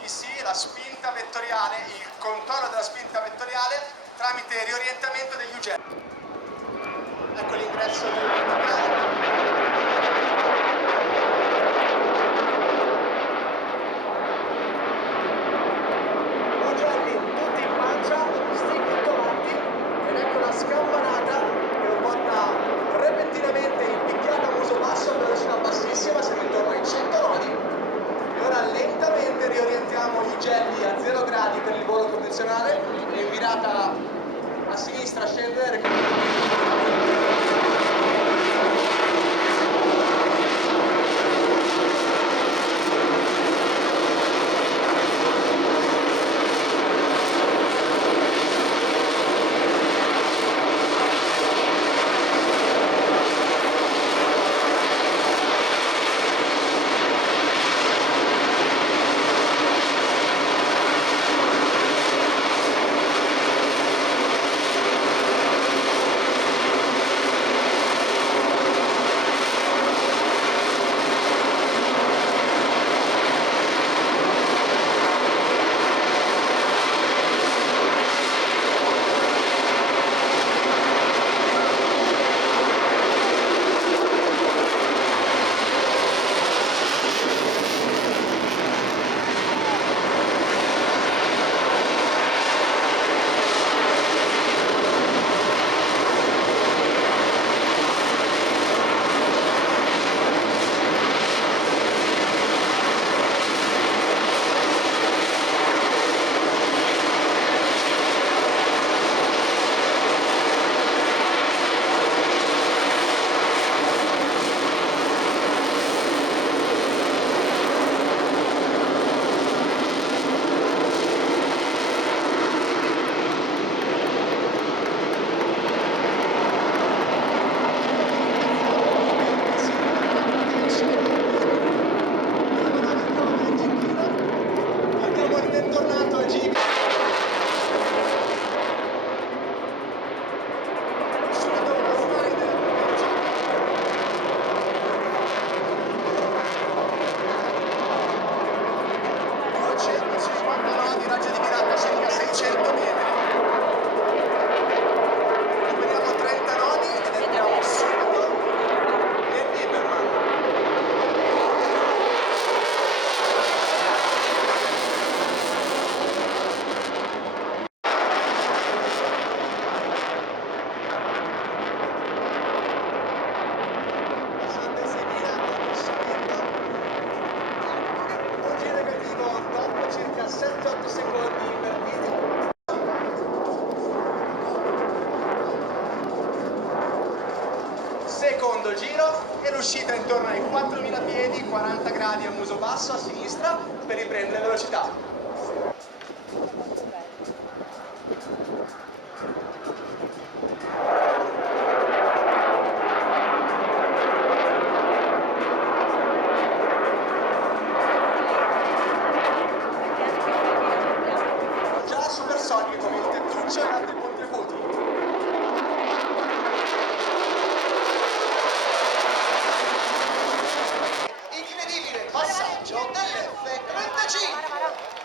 CVC, la spinta vettoriale, il controllo della spinta vettoriale tramite riorientamento degli ugelli. Ecco l'ingresso del vettoriale. Ugelli a 0 gradi per il volo convenzionale e in virata a sinistra scendere. Secondo giro e l'uscita intorno ai 4.000 piedi, 40 gradi a muso basso a sinistra per riprendere velocità. Già supersoniche come il tettuccio e altri punti acuti. Passaggio dell'F35.